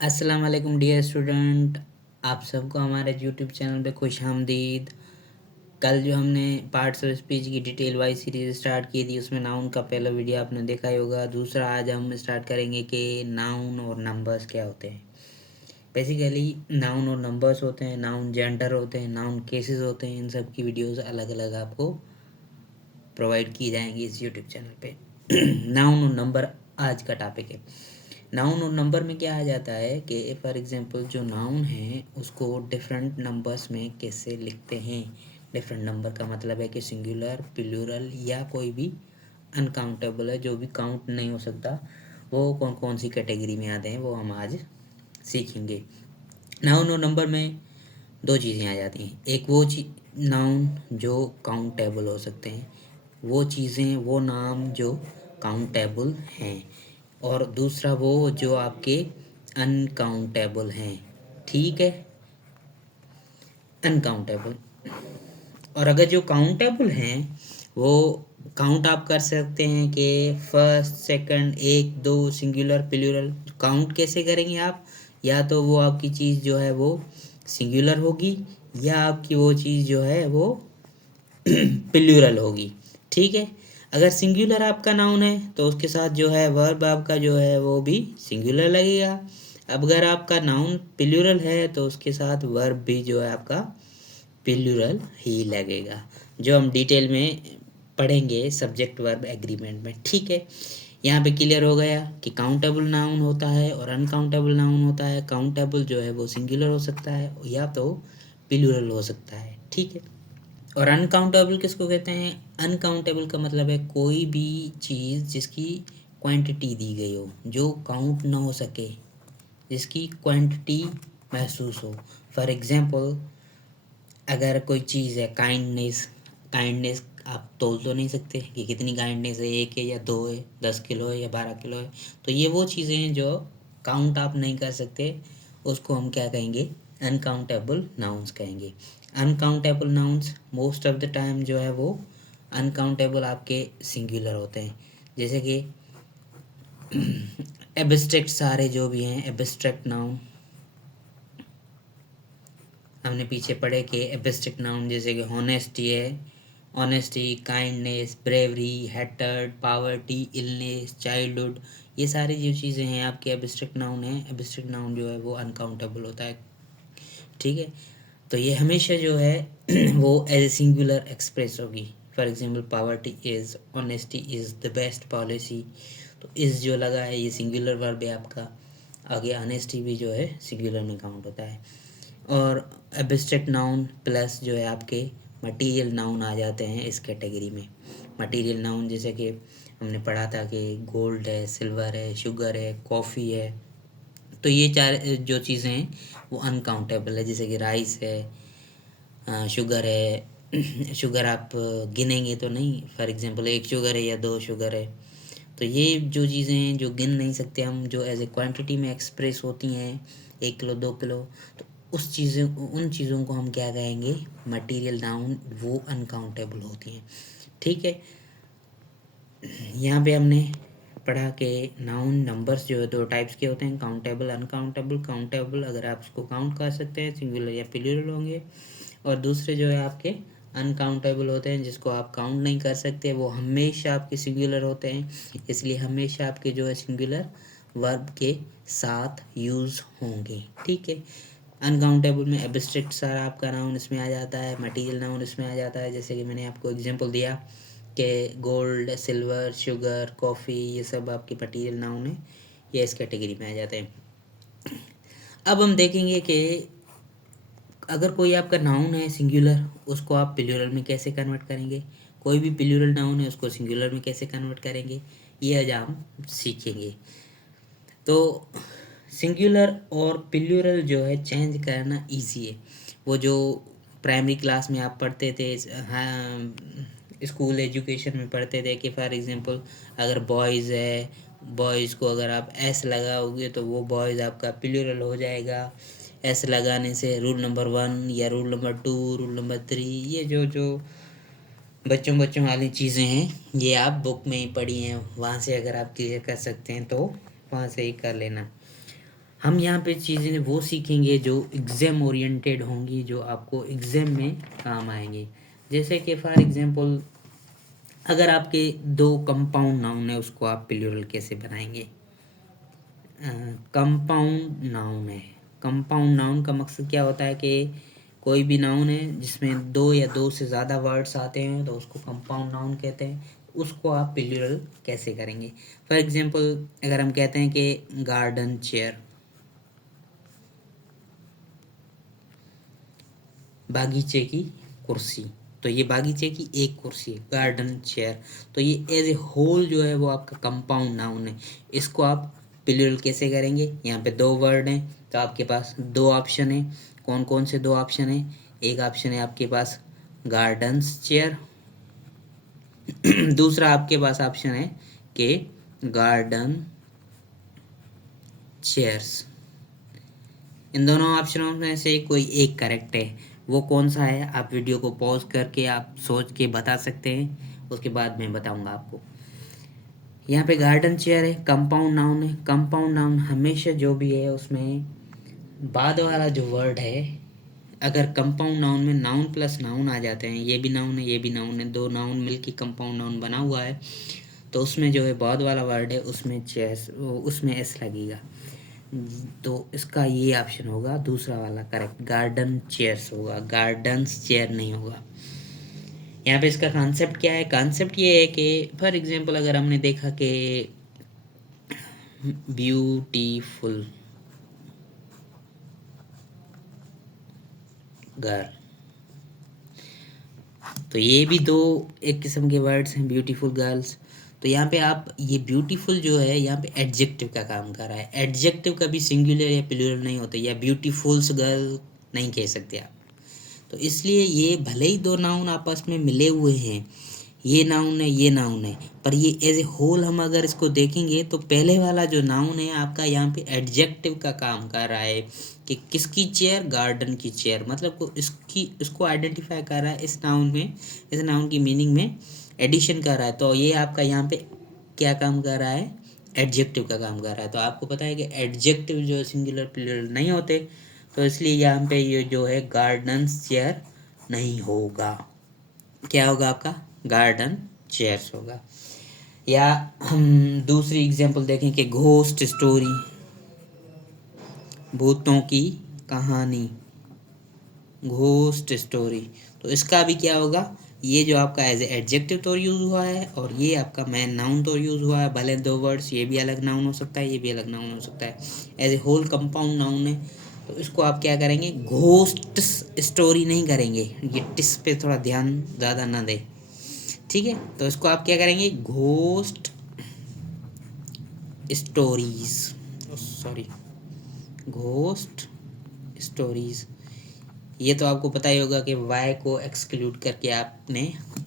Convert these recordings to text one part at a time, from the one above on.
अस्सलाम वालेकुम dear student. आप सबको हमारे यूट्यूब चैनल पे खुश आमदीद। कल जो हमने पार्ट्स ऑफ स्पीच की डिटेल वाइज सीरीज स्टार्ट की थी उसमें नाउन का पहला वीडियो आपने देखा ही होगा। दूसरा आज हम स्टार्ट करेंगे कि नाउन और नंबर्स क्या होते हैं। बेसिकली नाउन और नंबर्स होते हैं, नाउन जेंडर होते हैं, नाउन केसेस होते हैं। इन सब की वीडियोज़ अलग अलग आपको प्रोवाइड की जाएंगी इस यूट्यूब चैनल पे। नाउन और नंबर आज का टॉपिक है। नाउन और नंबर में क्या आ जाता है कि फॉर एग्जांपल जो नाउन है उसको डिफरेंट नंबर्स में कैसे लिखते हैं। डिफरेंट नंबर का मतलब है कि सिंगुलर, प्लूरल या कोई भी अनकाउंटेबल है, जो भी काउंट नहीं हो सकता, वो कौन कौन सी कैटेगरी में आते हैं वो हम आज सीखेंगे। नाउन और नंबर में दो चीज़ें आ जाती हैं। एक वो नाउन जो काउंटेबल हो सकते हैं, वो चीज़ें, वो नाम जो काउंटेबल हैं, और दूसरा वो जो आपके अनकाउंटेबल हैं। ठीक है, अनकाउंटेबल। और अगर जो काउंटेबल हैं वो काउंट आप कर सकते हैं कि फर्स्ट, सेकंड, एक, दो, सिंगुलर, प्लूरल। काउंट कैसे करेंगे आप? या तो वो आपकी चीज़ जो है वो सिंगुलर होगी या आपकी वो चीज़ जो है वो प्लूरल होगी। ठीक है, अगर सिंगुलर आपका नाउन है तो उसके साथ जो है वर्ब आपका जो है वो भी सिंगुलर लगेगा। अब अगर आपका नाउन प्लूरल है तो उसके साथ वर्ब भी जो है आपका प्लूरल ही लगेगा, जो हम डिटेल में पढ़ेंगे सब्जेक्ट वर्ब एग्रीमेंट में। ठीक है, यहाँ पे क्लियर हो गया कि काउंटेबल नाउन होता है और अनकाउंटेबल नाउन होता है। काउंटेबल जो है वो सिंगुलर हो सकता है या तो प्लूरल हो सकता है। ठीक है, और अनकाउंटेबल किसको कहते हैं? अनकाउंटेबल का मतलब है कोई भी चीज़ जिसकी क्वांटिटी दी गई हो, जो काउंट ना हो सके, जिसकी क्वांटिटी महसूस हो। फॉर एग्जांपल, अगर कोई चीज़ है काइंडनेस, काइंडनेस आप तोल तो नहीं सकते कि कितनी काइंडनेस है, 1 है या 2 है, 10 किलो है या 12 किलो है। तो ये वो चीज़ें हैं जो काउंट आप नहीं कर सकते, उसको हम क्या कहेंगे? अनकाउंटेबल नाउन्स कहेंगे। Uncountable nouns most of the time जो है वो अनकाउंटेबल आपके सिंगुलर होते हैं। जैसे कि एब्स्ट्रैक्ट सारे जो भी हैं एब्स्ट्रैक्ट नाउन हमने पीछे पढ़े कि एब्स्ट्रैक्ट नाउन जैसे कि हॉनेस्टी है, honesty, kindness, bravery, hatred, poverty, illness, childhood, ये सारी जो चीज़ें हैं आपके एब्स्ट्रैक्ट नाउन है। एब्स्ट्रैक्ट नाउन जो है वो अनकाउंटेबल होता है। ठीक है, तो ये हमेशा जो है वो एज ए सिंगुलर एक्सप्रेस होगी। For example, poverty is, honesty is the best policy. तो इज़ जो लगा है ये सिंगुलर वर्ब है आपका। आगे ऑनेस्टी भी जो है सिंगुलर में काउंट होता है। और एब्स्ट्रैक्ट नाउन प्लस जो है आपके मटेरियल नाउन आ जाते हैं इस कैटेगरी में। मटेरियल नाउन जैसे कि हमने पढ़ा था कि गोल्ड है, सिल्वर है, शुगर है, कॉफ़ी है। तो ये चार जो चीज़ें हैं वो अनकाउंटेबल है। जैसे कि राइस है, शुगर है। शुगर आप गिनेंगे तो नहीं, फॉर एग्जांपल एक शुगर है या दो शुगर है। तो ये जो चीज़ें हैं जो गिन नहीं सकते हम, जो एज ए क्वांटिटी में एक्सप्रेस होती हैं, 1 किलो, 2 किलो, तो उन चीज़ों को हम क्या कहेंगे? मटेरियल नाउन, वो अनकाउंटेबल होती हैं। ठीक है, यहाँ पे हमने पढ़ा कि नाउन नंबर्स जो है दो टाइप्स के होते हैं, काउंटेबल, अनकाउंटेबल। काउंटेबल अगर आप उसको काउंट कर सकते हैं, सिंगुलर या प्लूरल होंगे। और दूसरे जो है आपके अनकाउंटेबल होते हैं, जिसको आप काउंट नहीं कर सकते, वो हमेशा आपके सिंगुलर होते हैं। इसलिए हमेशा आपके जो है सिंगुलर वर्ब के साथ यूज़ होंगे। ठीक है, अनकाउंटेबल में एब्स्ट्रैक्ट सारा आपका नाउन इसमें आ जाता है, मटेरियल नाउन इसमें आ जाता है। जैसे कि मैंने आपको एग्जांपल दिया कि गोल्ड, सिल्वर, शुगर, कॉफ़ी, ये सब आपके मटेरियल नाउन है, ये इस कैटेगरी में आ जाते हैं। अब हम देखेंगे कि अगर कोई आपका नाउन है सिंगुलर, उसको आप प्लूरल में कैसे कन्वर्ट करेंगे। कोई भी प्लूरल नाउन है उसको सिंगुलर में कैसे कन्वर्ट करेंगे, ये आज हम सीखेंगे। तो सिंगुलर और प्लूरल जो है चेंज करना इजी है। वो जो प्राइमरी क्लास में आप पढ़ते थे, हाँ, स्कूल एजुकेशन में पढ़ते थे कि फॉर एग्जांपल अगर बॉयज़ है, बॉयज़ को अगर आप एस लगाओगे तो वो बॉयज़ आपका प्लूरल हो जाएगा। एस लगाने से रूल नंबर 1 या रूल नंबर 2, रूल नंबर 3, ये जो जो बच्चों बच्चों वाली चीज़ें हैं ये आप बुक में ही पढ़ी हैं, वहाँ से अगर आप क्लियर कर सकते हैं तो वहाँ से ही कर लेना। हम यहाँ पे चीज़ें वो सीखेंगे जो एग्ज़ाम ओरिएंटेड होंगी, जो आपको एग्ज़ाम में काम आएंगे। जैसे कि फॉर एग्जांपल अगर आपके दो कंपाउंड नाउन है, उसको आप प्लूरल कैसे बनाएंगे? कंपाउंड नाउन है। कंपाउंड नाउन का मकसद क्या होता है कि कोई भी नाउन है जिसमें दो या दो से ज़्यादा वर्ड्स आते हैं तो उसको कंपाउंड नाउन कहते हैं। उसको आप प्लूरल कैसे करेंगे? फॉर एग्जांपल अगर हम कहते हैं कि गार्डन चेयर, बागीचे की कुर्सी, तो ये बागीचे की एक कुर्सी है, गार्डन चेयर। तो ये एज ए होल जो है वो आपका कंपाउंड नाउन है। इसको आप प्लूरल कैसे करेंगे? यहाँ पे दो वर्ड हैं तो आपके पास दो ऑप्शन है। कौन कौन से दो ऑप्शन है? एक ऑप्शन है आपके पास गार्डन्स चेयर, दूसरा आपके पास ऑप्शन है कि गार्डन चेयर्स। इन दोनों ऑप्शनों में से कोई एक करेक्ट है। वो कौन सा है आप वीडियो को पॉज करके आप सोच के बता सकते हैं, उसके बाद मैं बताऊंगा आपको। यहाँ पे गार्डन चेयर है, कंपाउंड नाउन है। कंपाउंड नाउन हमेशा जो भी है उसमें बाद वाला जो वर्ड है, अगर कंपाउंड नाउन में नाउन प्लस नाउन आ जाते हैं, ये भी नाउन है ये भी नाउन है, दो नाउन मिलके कंपाउंड नाउन बना हुआ है, तो उसमें जो है बाद वाला वर्ड है उसमें चेयर्स, उसमें एस लगेगा। तो इसका ये ऑप्शन होगा दूसरा वाला करेक्ट, गार्डन चेयर्स होगा, गार्डन्स चेयर नहीं होगा। यहाँ पे इसका कॉन्सेप्ट क्या है? कॉन्सेप्ट ये है कि फॉर एग्जांपल अगर हमने देखा कि ब्यूटीफुल गर्ल, तो ये भी दो एक किस्म के वर्ड्स हैं, ब्यूटीफुल गर्ल्स। तो यहाँ पे आप ये ब्यूटीफुल जो है यहाँ पे एडजेक्टिव का काम कर रहा है। एडजेक्टिव कभी सिंगुलर या प्लूरल नहीं होते, या ब्यूटीफुल्स गर्ल नहीं कह सकते आप। तो इसलिए ये भले ही दो नाउन आपस में मिले हुए हैं, ये नाउन है ये नाउन है, पर ये एज ए होल हम अगर इसको देखेंगे तो पहले वाला जो नाउन है आपका यहाँ पे एडजेक्टिव का काम कर रहा है कि किसकी चेयर? गार्डन की चेयर। मतलब को इसको आइडेंटिफाई कर रहा है इस नाउन में, इस नाउन की मीनिंग में एडिशन कर रहा है। तो ये आपका यहाँ पे क्या काम कर रहा है? एडजेक्टिव का काम कर रहा है। तो आपको पता है कि एडजेक्टिव जो सिंगुलर प्लूरल नहीं होते, तो इसलिए यहाँ पे ये जो है गार्डन्स चेयर नहीं होगा। क्या होगा आपका? गार्डन चेयर्स होगा। या हम दूसरी एग्जांपल देखें कि घोस्ट स्टोरी, भूतों की कहानी, घोस्ट स्टोरी। तो इसका भी क्या होगा? ये जो आपका एज एडजेक्टिव तो यूज़ हुआ है और ये आपका मैन नाउन तो यूज़ हुआ है। भले दो वर्ड्स, ये भी अलग नाउन हो सकता है ये भी अलग नाउन हो सकता है, as a whole compound noun है। तो इसको आप क्या करेंगे? घोस्ट स्टोरी नहीं करेंगे, ये टिस पे थोड़ा ध्यान ज़्यादा ना दें, ठीक है? तो इसको आप क्या करेंगे? Ghost stories, sorry ghost stories. ये तो आपको पता ही होगा कि वाई को एक्सक्लूड करके आपने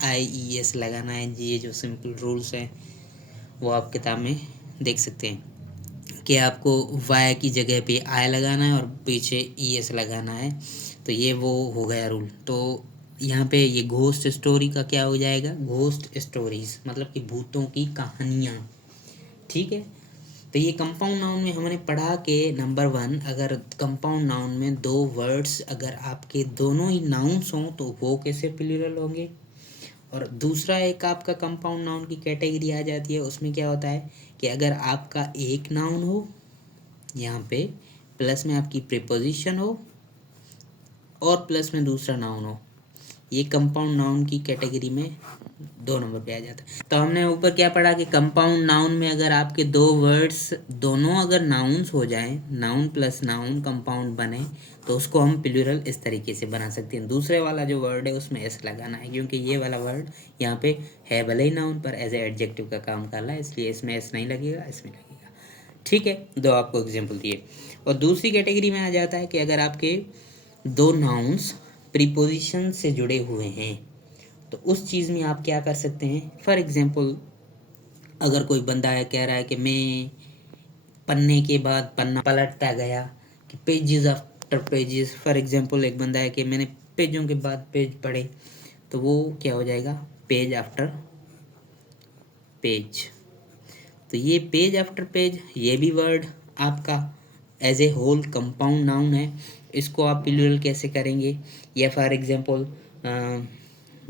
IES लगाना है। ये जो सिंपल रूल्स हैं वो आप किताब में देख सकते हैं कि आपको वाई की जगह पे आई लगाना है और पीछे ES लगाना है। तो ये वो हो गया रूल। तो यहाँ पे ये घोस्ट स्टोरी का क्या हो जाएगा? घोस्ट स्टोरीज, मतलब कि भूतों की कहानियाँ, ठीक है? तो ये कंपाउंड नाउन में हमने पढ़ा कि नंबर 1, अगर कंपाउंड नाउन में दो वर्ड्स अगर आपके दोनों ही नाउन्स हों तो वो कैसे प्लूरल होंगे। और दूसरा एक आपका कंपाउंड नाउन की कैटेगरी आ जाती है, उसमें क्या होता है कि अगर आपका एक नाउन हो, यहाँ पे प्लस में आपकी प्रीपोजिशन हो और प्लस में दूसरा नाउन हो, ये कंपाउंड नाउन की कैटेगरी में 2 नंबर पे आ जाता है। तो हमने ऊपर क्या पढ़ा कि कंपाउंड नाउन में अगर आपके दो वर्ड्स दोनों अगर नाउन्स हो जाएं, नाउन प्लस नाउन कंपाउंड बने, तो उसको हम प्लूरल इस तरीके से बना सकते हैं। दूसरे वाला जो वर्ड है उसमें एस लगाना है, क्योंकि ये वाला वर्ड यहाँ पे है भले ही नाउन पर एज ए एडजेक्टिव का काम कर रहा है, इसलिए इसमें एस नहीं लगेगा, इसमें लगेगा, ठीक है? दो आपको एग्जाम्पल दिए। और दूसरी कैटेगरी में आ जाता है कि अगर आपके दो नाउन्स प्रीपोजिशन से जुड़े हुए हैं, तो उस चीज़ में आप क्या कर सकते हैं? फॉर एग्जांपल अगर कोई बंदा है कह रहा है कि मैं पन्ने के बाद पन्ना पलटता गया, कि pages after pages. For example एक बंदा है कि मैंने पेजों के बाद पेज पढ़े, तो वो क्या हो जाएगा? Page after page. तो ये पेज आफ्टर पेज, ये भी वर्ड आपका as a whole compound noun है, इसको आप प्लूरल कैसे करेंगे? या फॉर एग्जांपल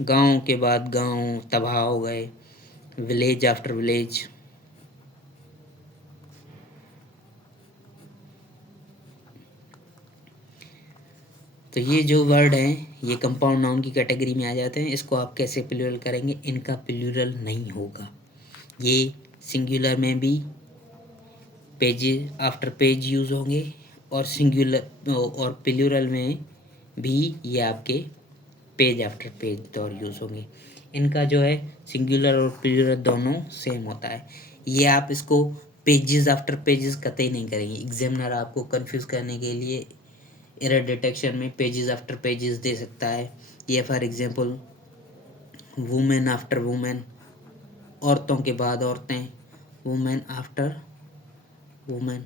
गांव के बाद गांव तबाह हो गए, विलेज आफ्टर विलेज। तो ये जो वर्ड हैं ये कंपाउंड नाउन की कैटेगरी में आ जाते हैं। इसको आप कैसे प्लूरल करेंगे? इनका प्लूरल नहीं होगा। ये सिंगुलर में भी पेज आफ्टर पेज यूज़ होंगे और सिंगुलर और प्लूरल में भी ये आपके पेज आफ्टर पेज तौर यूज़ होंगे। इनका जो है सिंगुलर और प्लूरल दोनों सेम होता है। ये आप इसको पेजेस आफ्टर पेजेस कतई नहीं करेंगे। एग्जामिनर आपको कंफ्यूज करने के लिए एरर डिटेक्शन में पेजेस आफ्टर पेजेस दे सकता है। ये for example women after women, औरतों के बाद औरतें, वुमेन आफ्टर वुमेन।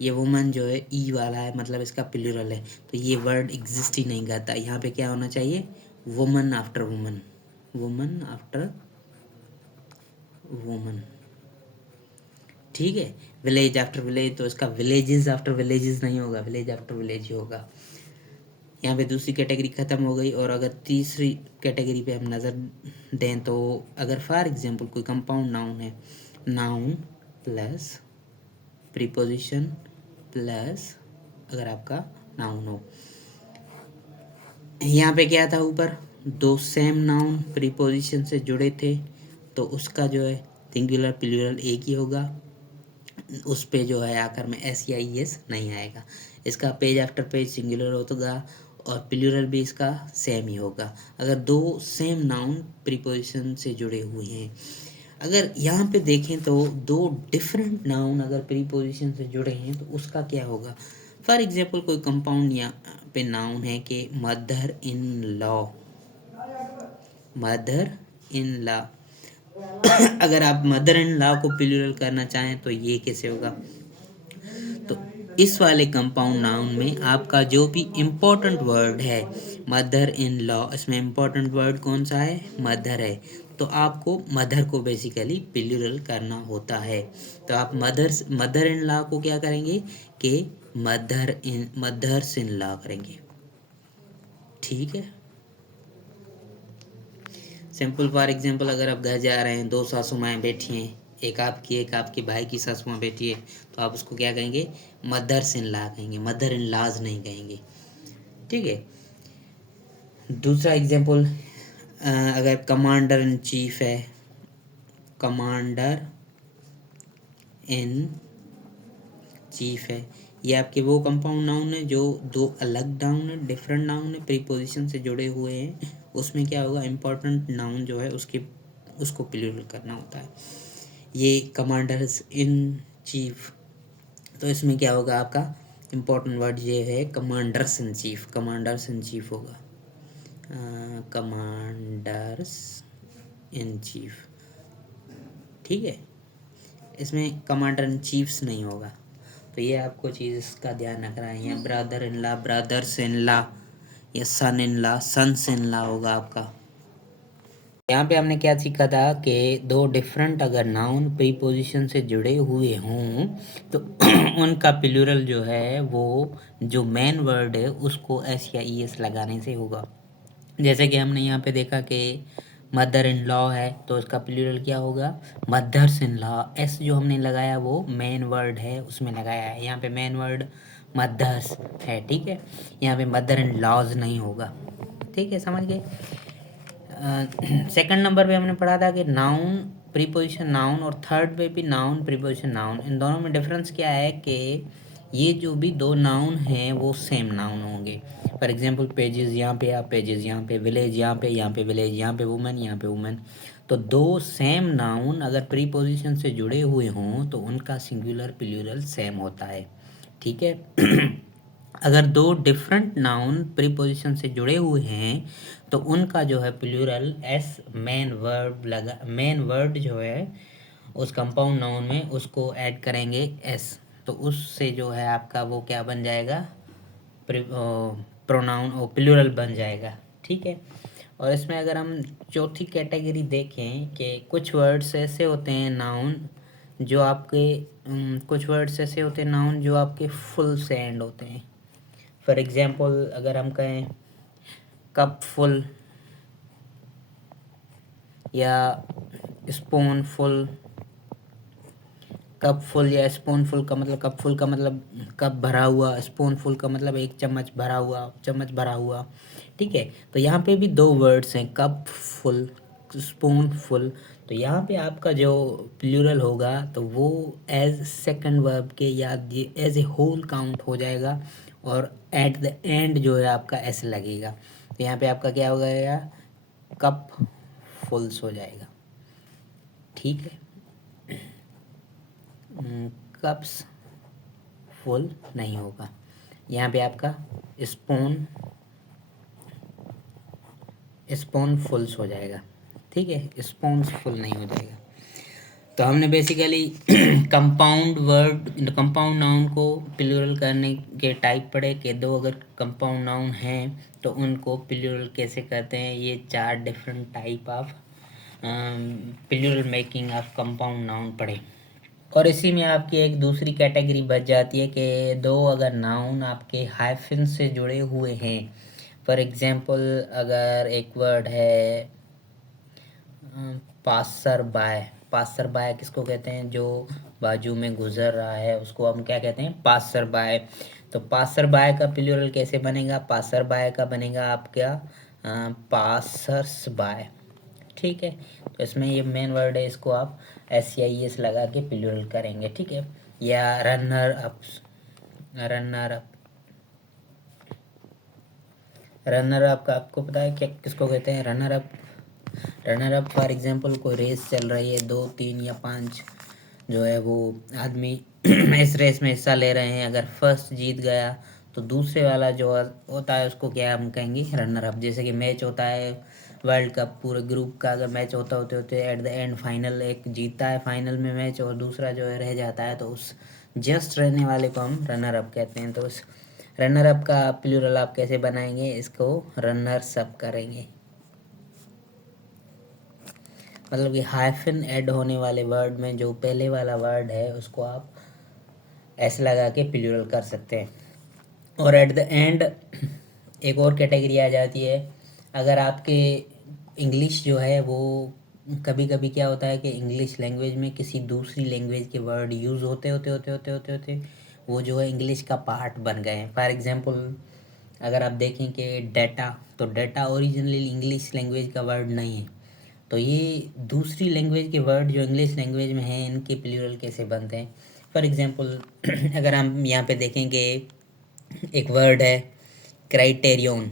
ये वुमेन जो है ई वाला है, मतलब इसका प्लूरल है, तो ये वर्ड एग्जिस्ट ही नहीं करता। यहाँ पे क्या होना चाहिए? Woman after woman, woman after woman. ठीक है। विलेज आफ्टर विलेज, तो इसका विलेजेस आफ्टर विलेजेस नहीं होगा, विलेज आफ्टर विलेज ही होगा। यहाँ पे दूसरी कैटेगरी ख़त्म हो गई। और अगर तीसरी कैटेगरी पे हम नज़र दें तो अगर फॉर एग्जांपल कोई कंपाउंड नाउन है, नाउन प्लस प्रीपोजिशन प्लस अगर आपका नाउन हो, यहाँ पे क्या था ऊपर? दो सेम नाउन प्रीपोजिशन से जुड़े थे, तो उसका जो है सिंगुलर प्लूरल एक ही होगा। उस पे जो है आकर में एस या ई एस नहीं आएगा। इसका पेज आफ्टर पेज सिंगुलर होगा और प्लूरल भी इसका सेम ही होगा। अगर दो सेम नाउन प्रीपोजिशन से जुड़े हुए हैं, अगर यहाँ पे देखें तो दो डिफरेंट नाउन अगर प्रीपोजिशन से जुड़े हैं तो उसका क्या होगा? फॉर एग्जांपल कोई कंपाउंड यहाँ पे नाउन है कि mother in law, mother in law. अगर आप मदर इन लॉ को प्लूरल करना चाहें तो ये कैसे होगा? तो इस वाले कंपाउंड नाउन में आपका जो भी इम्पोर्टेंट वर्ड है मदर इन लॉ, इसमें इम्पोर्टेंट वर्ड कौन सा है? मदर है। तो आपको मदर को बेसिकली प्लूरल करना होता है। तो आप मदर इन लॉ को क्या करेंगे कि मदर्स इन लॉ करेंगे। ठीक है। सिंपल फॉर एग्जांपल अगर आप घर जा रहे हैं, दो सासू माएँ बैठी हैं, एक आपके भाई की सासू माँ बैठी है, तो आप उसको क्या कहेंगे? मदर्स इन लॉ कहेंगे, मदर इन लॉज नहीं कहेंगे। ठीक है। दूसरा एग्जांपल, अगर कमांडर इन चीफ है, कमांडर इन चीफ है, ये आपके वो कंपाउंड नाउन है जो दो अलग नाउन है, डिफरेंट नाउन है, प्रीपोजिशन से जुड़े हुए हैं। उसमें क्या होगा? इम्पोर्टेंट नाउन जो है उसको प्लूरल करना होता है। ये कमांडर्स इन चीफ, तो इसमें क्या होगा? आपका इम्पोर्टेंट वर्ड ये है commanders in chief, commanders in chief होगा, कमांडर्स इन चीफ। ठीक है। इसमें कमांडर इन चीफ्स नहीं होगा। तो ये आपको चीज़ इसका ध्यान रखना है। या brother in law, brothers in law, या son in law, sons in law होगा आपका। यहाँ पे हमने क्या सीखा था कि दो डिफरेंट अगर नाउन प्रीपोजिशन से जुड़े हुए हों तो उनका प्लूरल जो है वो जो मेन वर्ड है उसको एस या ई एस लगाने से होगा। जैसे कि हमने यहाँ पे देखा कि मदर इन लॉ है, तो इसका प्लूरल क्या होगा? Mother's in law. एस जो हमने लगाया वो मेन वर्ड है उसमें लगाया है। यहाँ पे मेन वर्ड मदर्स है। ठीक है। यहाँ पे मदर इन लॉज नहीं होगा। ठीक है, समझ गए? सेकंड नंबर पे हमने पढ़ा था कि नाउन प्रीपोजिशन नाउन और थर्ड पे भी नाउन प्रीपोजिशन नाउन, इन दोनों में डिफरेंस क्या है कि ये जो भी दो नाउन हैं वो सेम नाउन होंगे। फॉर एग्जांपल पेजेस, यहाँ पे आप पेजेस, यहाँ पे विलेज, यहाँ पे विलेज, यहाँ पे वुमेन, यहाँ पे वुमेन। तो दो सेम नाउन अगर प्रीपोजिशन से जुड़े हुए हों तो उनका सिंगुलर प्लूरल सेम होता है। ठीक है। अगर दो डिफरेंट नाउन प्रीपोजिशन से जुड़े हुए हैं तो उनका जो है प्लूरल एस मेन वर्ड जो है उस कंपाउंड नाउन में उसको ऐड करेंगे एस, तो उससे जो है आपका वो क्या बन जाएगा? प्रोनाउन और प्लूरल बन जाएगा। ठीक है। और इसमें अगर हम चौथी कैटेगरी देखें कि कुछ वर्ड्स ऐसे होते हैं नाउन जो आपके कुछ वर्ड्स ऐसे होते हैं नाउन जो आपके फुल से एंड होते हैं। फॉर एग्जांपल अगर हम कहें कप फुल या स्पून फुल। कप फुल या स्पून फुल का मतलब, कप फुल का मतलब कप भरा हुआ, स्पून फुल का मतलब एक चम्मच भरा हुआ, चम्मच भरा हुआ। ठीक है, तो यहाँ पे भी दो वर्ड्स हैं, कप फुल, स्पून फुल। तो यहाँ पे आपका जो प्लूरल होगा तो वो एज सेकंड वर्ब के या एज ए होल काउंट हो जाएगा, और एट द एंड जो है आपका एस लगेगा। तो यहाँ पे आपका क्या हो गया, कप फुल्स हो जाएगा। ठीक है, कप्स फुल नहीं होगा। यहाँ पे आपका स्पून स्पून फुल्स हो जाएगा। ठीक है, स्पून फुल नहीं हो जाएगा। तो हमने basically compound word, compound noun को प्लूरल करने के टाइप पढ़े कि दो अगर कंपाउंड नाउन हैं तो उनको प्लूरल कैसे करते हैं। ये 4 different type of plural making of compound noun पढ़े। और इसी में आपकी एक दूसरी कैटेगरी बच जाती है कि दो अगर नाउन आपके हाइफन से जुड़े हुए हैं। फॉर एग्जांपल अगर एक वर्ड है पासर बाय। पासर बाय किसको कहते हैं, जो बाजू में गुजर रहा है उसको हम क्या कहते हैं, पासर बाय। तो पासर बाय का प्लूरल कैसे बनेगा, पासर बाय का बनेगा आपका पासर्स बाय। ठीक है, तो इसमें ये मेन वर्ड है, इसको आप SCIS लगा के प्लूरल करेंगे। ठीक है, या runner up. Runner up, runner up का आपको पता है क्या किसको कहते हैं, runner up. Runner up for example कोई रेस चल रही है, 2, 3 या 5 जो है वो आदमी इस रेस में हिस्सा ले रहे हैं। अगर फर्स्ट जीत गया तो दूसरे वाला जो होता है उसको क्या हम कहेंगे, रनर अप। जैसे कि मैच होता है वर्ल्ड कप, पूरे ग्रुप का अगर मैच होता होते होते एट द एंड फाइनल एक जीतता है फाइनल में मैच और दूसरा जो है रह जाता है, तो उस जस्ट रहने वाले को हम रनर अप कहते हैं। तो उस रनर अप का प्लूरल आप कैसे बनाएंगे, इसको रनर्स अप करेंगे। मतलब कि हाइफन ऐड होने वाले वर्ड में जो पहले वाला वर्ड है उसको आप ऐसे लगा के प्लूरल कर सकते हैं। और एट द एंड एक और कैटेगरी आ जाती है, अगर आपके इंग्लिश जो है वो कभी कभी क्या होता है कि इंग्लिश लैंग्वेज में किसी दूसरी लैंग्वेज के वर्ड यूज़ होते होते होते होते होते होते वो जो है इंग्लिश का पार्ट बन गए हैं। फॉर एग्जांपल अगर आप देखें कि डेटा, तो डेटा ओरिजिनली इंग्लिश लैंग्वेज का वर्ड नहीं है। तो ये दूसरी लैंग्वेज के वर्ड जो इंग्लिश लैंग्वेज में हैं इनके प्लूरल कैसे बनते हैं। फॉर एग्जांपल अगर हम यहाँ पे देखें कि एक वर्ड है क्राइटेरियन।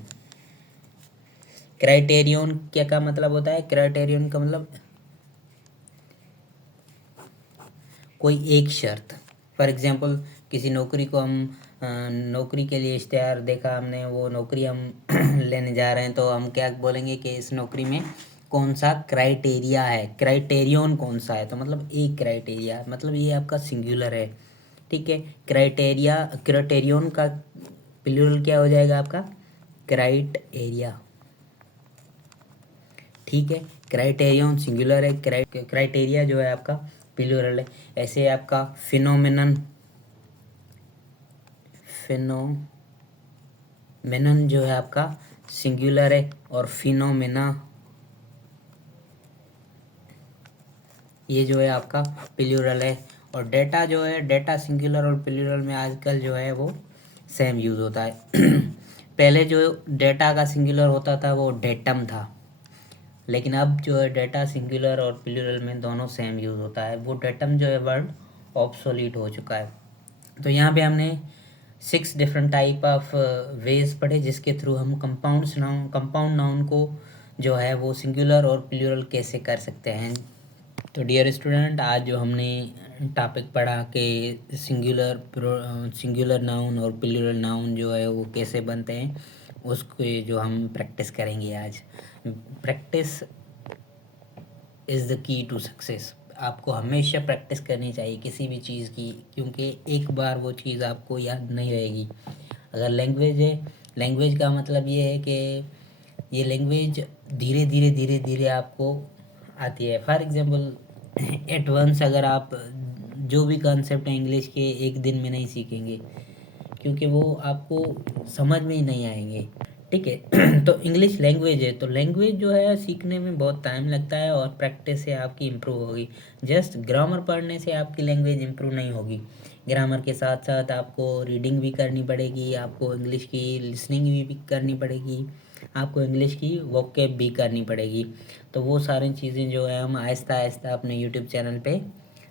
क्राइटेरियन क्या का मतलब होता है, क्राइटेरियन का मतलब कोई एक शर्त। फॉर एग्जांपल किसी नौकरी को हम नौकरी के लिए इश्तेहार देखा हमने, वो नौकरी हम लेने जा रहे हैं, तो हम क्या बोलेंगे कि इस नौकरी में कौन सा क्राइटेरिया है, क्राइटेरियन कौन सा है। तो मतलब एक क्राइटेरिया, मतलब ये आपका सिंगुलर है। ठीक है, क्राइटेरिया, क्राइटेरियन का प्लूरल क्या हो जाएगा आपका, क्राइट एरिया। ठीक है, क्राइटेरियन सिंगुलर है, क्राइटेरिया जो है आपका प्लूरल है। ऐसे आपका फिनोमेनन, फिनोमेनन जो है आपका सिंगुलर है, और फिनोमेना ये जो है आपका प्लूरल है। और डेटा जो है, डेटा सिंगुलर और प्लूरल में आजकल जो है वो सेम यूज़ होता है। पहले जो डेटा का सिंगुलर होता था वो डेटम था, लेकिन अब जो है डेटा सिंगुलर और प्लूरल में दोनों सेम यूज़ होता है। वो डेटम जो है वर्ड ऑब्सोलीट हो चुका है। तो यहाँ पे हमने 6 डिफरेंट टाइप ऑफ वेज पढ़े जिसके थ्रू हम कंपाउंड नाउन को जो है वो सिंगुलर और प्लूरल कैसे कर सकते हैं। तो डियर स्टूडेंट, आज जो हमने टॉपिक पढ़ा कि सिंगुलर नाउन और प्लूरल नाउन जो है वो कैसे बनते हैं, उसको जो हम प्रैक्टिस करेंगे आज। Practice is the key to success. आपको हमेशा प्रैक्टिस करनी चाहिए किसी भी चीज़ की, क्योंकि एक बार वो चीज़ आपको याद नहीं रहेगी। अगर लैंग्वेज है, लैंग्वेज का मतलब ये है कि ये लैंग्वेज धीरे धीरे धीरे धीरे आपको आती है। फॉर एग्जांपल एट वंस अगर आप जो भी कॉन्सेप्ट है इंग्लिश के एक दिन में नहीं सीखेंगे, क्योंकि वो आपको समझ में ही नहीं आएंगे। ठीक है। तो इंग्लिश लैंग्वेज है, तो लैंग्वेज जो है सीखने में बहुत टाइम लगता है और प्रैक्टिस से आपकी इम्प्रूव होगी। जस्ट ग्रामर पढ़ने से आपकी लैंग्वेज इम्प्रूव नहीं होगी। ग्रामर के साथ साथ आपको रीडिंग भी करनी पड़ेगी, आपको इंग्लिश की लिसनिंग भी करनी पड़ेगी, आपको इंग्लिश की वोकैब भी करनी पड़ेगी। तो वो सारी चीज़ें जो है हम आहिस्ता आहिस्ता अपने यूट्यूब चैनल पे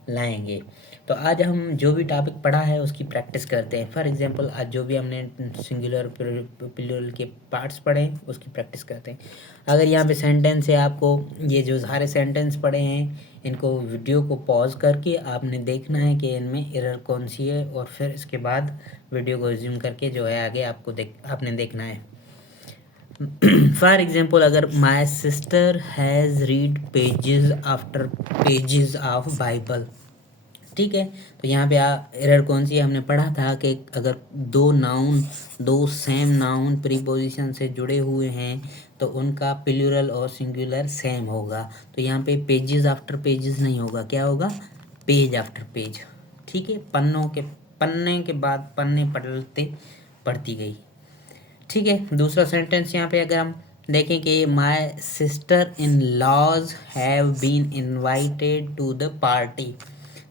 लाएंगे। तो आज हम जो भी टॉपिक पढ़ा है उसकी प्रैक्टिस करते हैं। फॉर एग्जांपल आज जो भी हमने सिंगुलर प्लूरल के पार्ट्स पढ़े हैं उसकी प्रैक्टिस करते हैं। अगर यहाँ पे सेंटेंस है, आपको ये जो सारे सेंटेंस पढ़े हैं इनको वीडियो को पॉज करके आपने देखना है कि इनमें एरर कौन सी है, और फिर इसके बाद वीडियो को रिज्यूम करके जो है आगे आपने देखना है। फॉर एग्जाम्पल, अगर my sister has read pages after pages of Bible, ठीक है। तो यहाँ पे एरर कौन सी है, हमने पढ़ा था कि अगर दो सेम नाउन प्रीपोजिशन से जुड़े हुए हैं तो उनका प्लूरल और सिंगुलर सेम होगा। तो यहाँ पे पेजेस आफ्टर पेजेस नहीं होगा, क्या होगा, पेज आफ्टर पेज। ठीक है, पन्ने के बाद पन्ने पढ़ती गई। ठीक है। दूसरा सेंटेंस यहाँ पे अगर हम देखें कि my sister in laws have been invited to the party,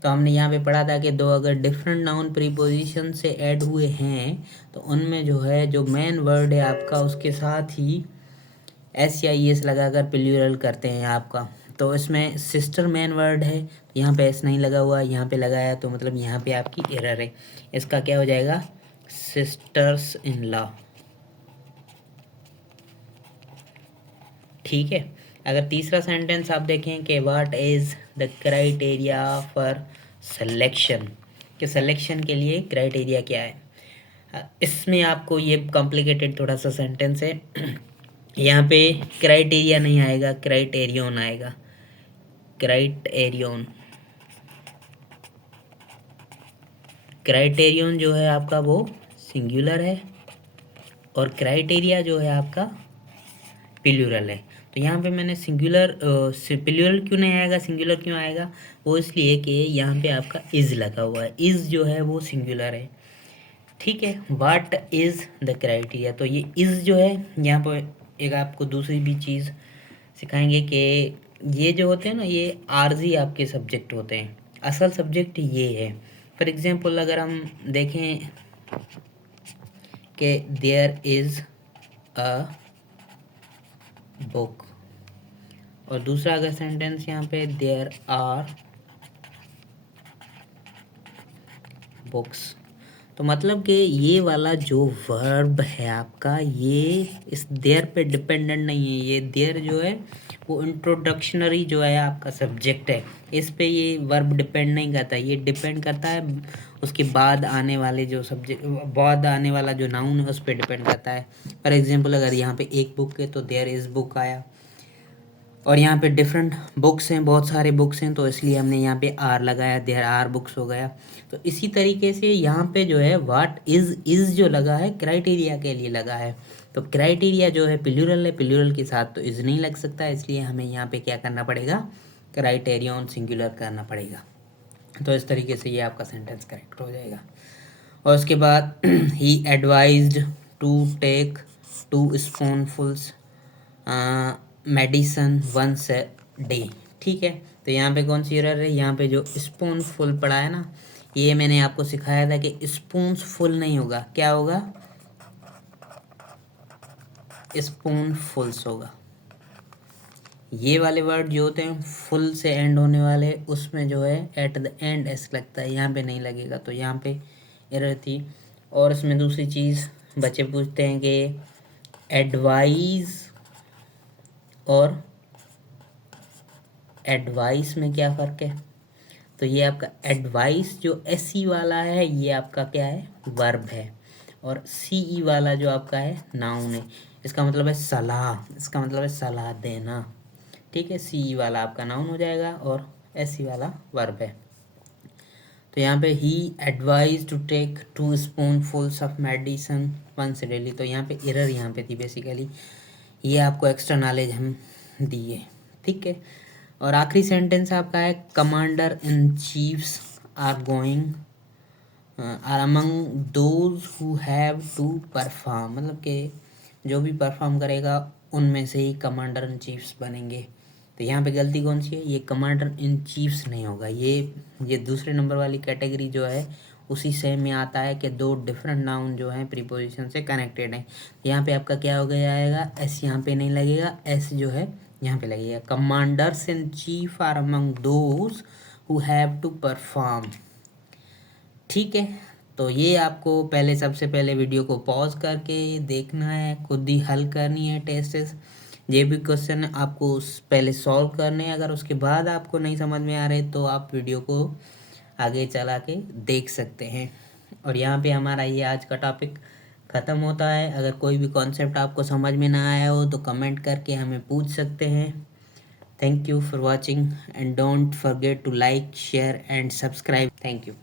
तो हमने यहाँ पे पढ़ा था कि दो अगर डिफरेंट नाउन प्रीपोजिशन से ऐड हुए हैं तो उनमें जो है जो मेन वर्ड है आपका उसके साथ ही एस या ई एस लगाकर प्लूरल करते हैं आपका। तो इसमें सिस्टर मेन वर्ड है, तो यहाँ पे एस नहीं लगा हुआ, यहाँ पे लगाया, तो मतलब यहाँ पे आपकी एरर है। इसका क्या हो जाएगा, सिस्टर्स इन लॉ। ठीक है। अगर तीसरा सेंटेंस आप देखें कि what is the criteria for selection, कि सिलेक्शन के लिए क्राइटेरिया क्या है। इसमें आपको ये कॉम्प्लिकेटेड थोड़ा सा सेंटेंस है। यहाँ पे क्राइटेरिया नहीं आएगा, क्राइटेरियन आएगा, क्राइटेरियन। क्राइटेरियन जो है आपका वो सिंगुलर है और क्राइटेरिया जो है आपका प्लूरल है। तो यहाँ पे मैंने प्लूरल क्यों नहीं आएगा, सिंगुलर क्यों आएगा, वो इसलिए कि यहाँ पे आपका इज़ लगा हुआ है, इज़ जो है वो सिंगुलर है। ठीक है। व्हाट इज़ द क्राइटेरिया, तो ये इज़ जो है यहाँ पर एक आपको दूसरी भी चीज़ सिखाएंगे कि ये जो होते हैं ना ये आर्जी आपके सब्जेक्ट होते हैं, असल सब्जेक्ट ये है। फॉर एग्जांपल अगर हम देखें कि देयर इज़ अ बुक, और दूसरा अगर सेंटेंस यहाँ पे देयर आर बुक्स, तो मतलब कि ये वाला जो वर्ब है आपका ये इस देयर पे डिपेंडेंट नहीं है। ये देयर जो है वो इंट्रोडक्शनरी जो है आपका सब्जेक्ट है, इस पे ये वर्ब डिपेंड नहीं करता, ये डिपेंड करता है उसके बाद आने वाले जो सब्जेक्ट, बाद आने वाला जो नाउन है उस पर डिपेंड करता है। फॉर एग्जांपल अगर यहाँ पे एक बुक है तो देयर इज़ बुक आया, और यहाँ पे डिफरेंट बुक्स हैं, बहुत सारे बुक्स हैं, तो इसलिए हमने यहाँ पे आर लगाया, देयर आर बुक्स हो गया। तो इसी तरीके से यहाँ पे जो है व्हाट इज़ जो लगा है क्राइटेरिया के लिए लगा है। तो क्राइटेरिया जो है प्लूरल है, प्लूरल के साथ तो इज़ नहीं लग सकता, इसलिए हमें यहाँ पे क्या करना पड़ेगा, क्राइटेरियन सिंगुलर करना पड़ेगा। तो इस तरीके से ये आपका सेंटेंस करेक्ट हो जाएगा। और उसके बाद ही advised to take 2 spoonfuls medicine once a day. ठीक है। तो यहाँ पे कौन सी एरर है, यहाँ पे जो स्पून फुल पड़ा है ना, ये मैंने आपको सिखाया था कि स्पून्स फुल नहीं होगा, क्या होगा, स्पून फुल्स होगा। ये वाले वर्ड जो होते हैं फुल से एंड होने वाले उसमें जो है एट द एंड एस लगता है, यहाँ पे नहीं लगेगा, तो यहाँ पे एरर थी। और इसमें दूसरी चीज़ बच्चे पूछते हैं कि एडवाइस और एडवाइस में क्या फ़र्क है। तो ये आपका एडवाइस जो एस ई वाला है ये आपका क्या है, वर्ब है, और सी ई वाला जो आपका है नाउन है, इसका मतलब है सलाह, इसका मतलब है सलाह देना। ठीक है। सी ई वाला आपका नाउन हो जाएगा और एस ई वाला वर्ब है। तो यहाँ पे ही advise to take 2 spoonfuls of medicine once daily, तो यहाँ पे एरर यहाँ पे थी बेसिकली, ये आपको एक्स्ट्रा नॉलेज हम दिए। ठीक है। और आखिरी सेंटेंस आपका है commander in chiefs are going are among those who have to perform, मतलब कि जो भी परफॉर्म करेगा उनमें से ही कमांडर इन चीफ्स बनेंगे। तो यहाँ पे गलती कौन सी है, ये कमांडर इन चीफ्स नहीं होगा, ये दूसरे नंबर वाली कैटेगरी जो है उसी सेम में आता है कि दो डिफरेंट नाउन जो हैं प्रीपोजिशन से कनेक्टेड हैं। यहाँ पे आपका क्या हो गया आएगा, एस यहाँ पे नहीं लगेगा, एस जो है यहाँ पे लगेगा। Commanders in chief are among those who have to perform. ठीक है, तो ये आपको पहले सबसे पहले वीडियो को पॉज करके देखना है, खुद ही हल करनी है टेस्ट। ये भी क्वेश्चन आपको पहले सॉल्व करने हैं। अगर उसके बाद आपको नहीं समझ में आ रहे तो आप वीडियो को आगे चला के देख सकते हैं। और यहाँ पे हमारा ये आज का टॉपिक ख़त्म होता है। अगर कोई भी कॉन्सेप्ट आपको समझ में ना आया हो तो कमेंट करके हमें पूछ सकते हैं। Thank you for watching and don't forget to like, share and subscribe. Thank you.